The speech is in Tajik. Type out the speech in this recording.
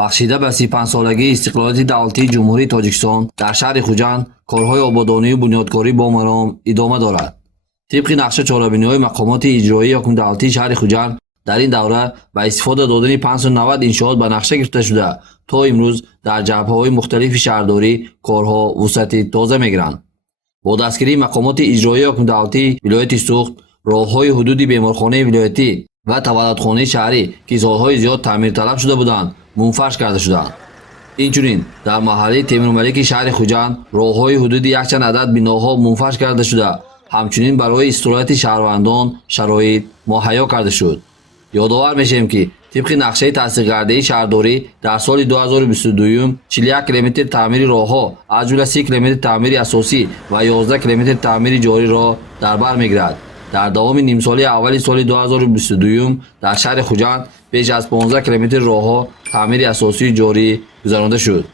бахшида ба 35 солагии истиқлолияти давлатии ҷумҳурии Тоҷикистон дар шаҳри Хуҷанд корҳои ободонию бунёдкорӣ бо маром идома дорад. тибқи нақша чорабиниҳои мақомоти иҷроии ҳукмдавлатии шаҳри Хуҷанд дар ин давра ба истифода додани 590 иншоот ба нақша гирифта шуда то имрӯз дар ҷабҳаҳои мухталифи шаҳрдорӣ корҳо вусъати тоза мегиранд. бо дастгирии мақомоти иҷроии ҳукмдавлатии вилояти Суғд, роҳҳои ҳудуди беморхонаи вилоятӣ ва таваллудхонаи шаҳрӣ ки солҳои зиёд таъмирталаб шуда буданд, мунфаш карда шуданд. инчунин дар маҳаллаи Темурмалики шаҳри Хуҷанд роҳҳои ҳудуди якчанд адад биноҳо мунфаш карда шуда, ҳамчунин барои истироҳати шаҳрвандон шароит муҳайё карда шуд. ёдовар мешавем ки тибқи нақшаи тасдиқгардаи шаҳрдорӣ дар соли 2022 41 километр таъмири роҳҳо аз ҷумла 30 километр таъмири асосӣ ва 11 километр таъмири ҷориро дар бар мегирад. дар давоми нимсоли аввали соли 2022 дар шаҳри Хуҷанд беш аз 15 километр роҳҳо таъмири асосии ҷорӣ гузаронида шуд.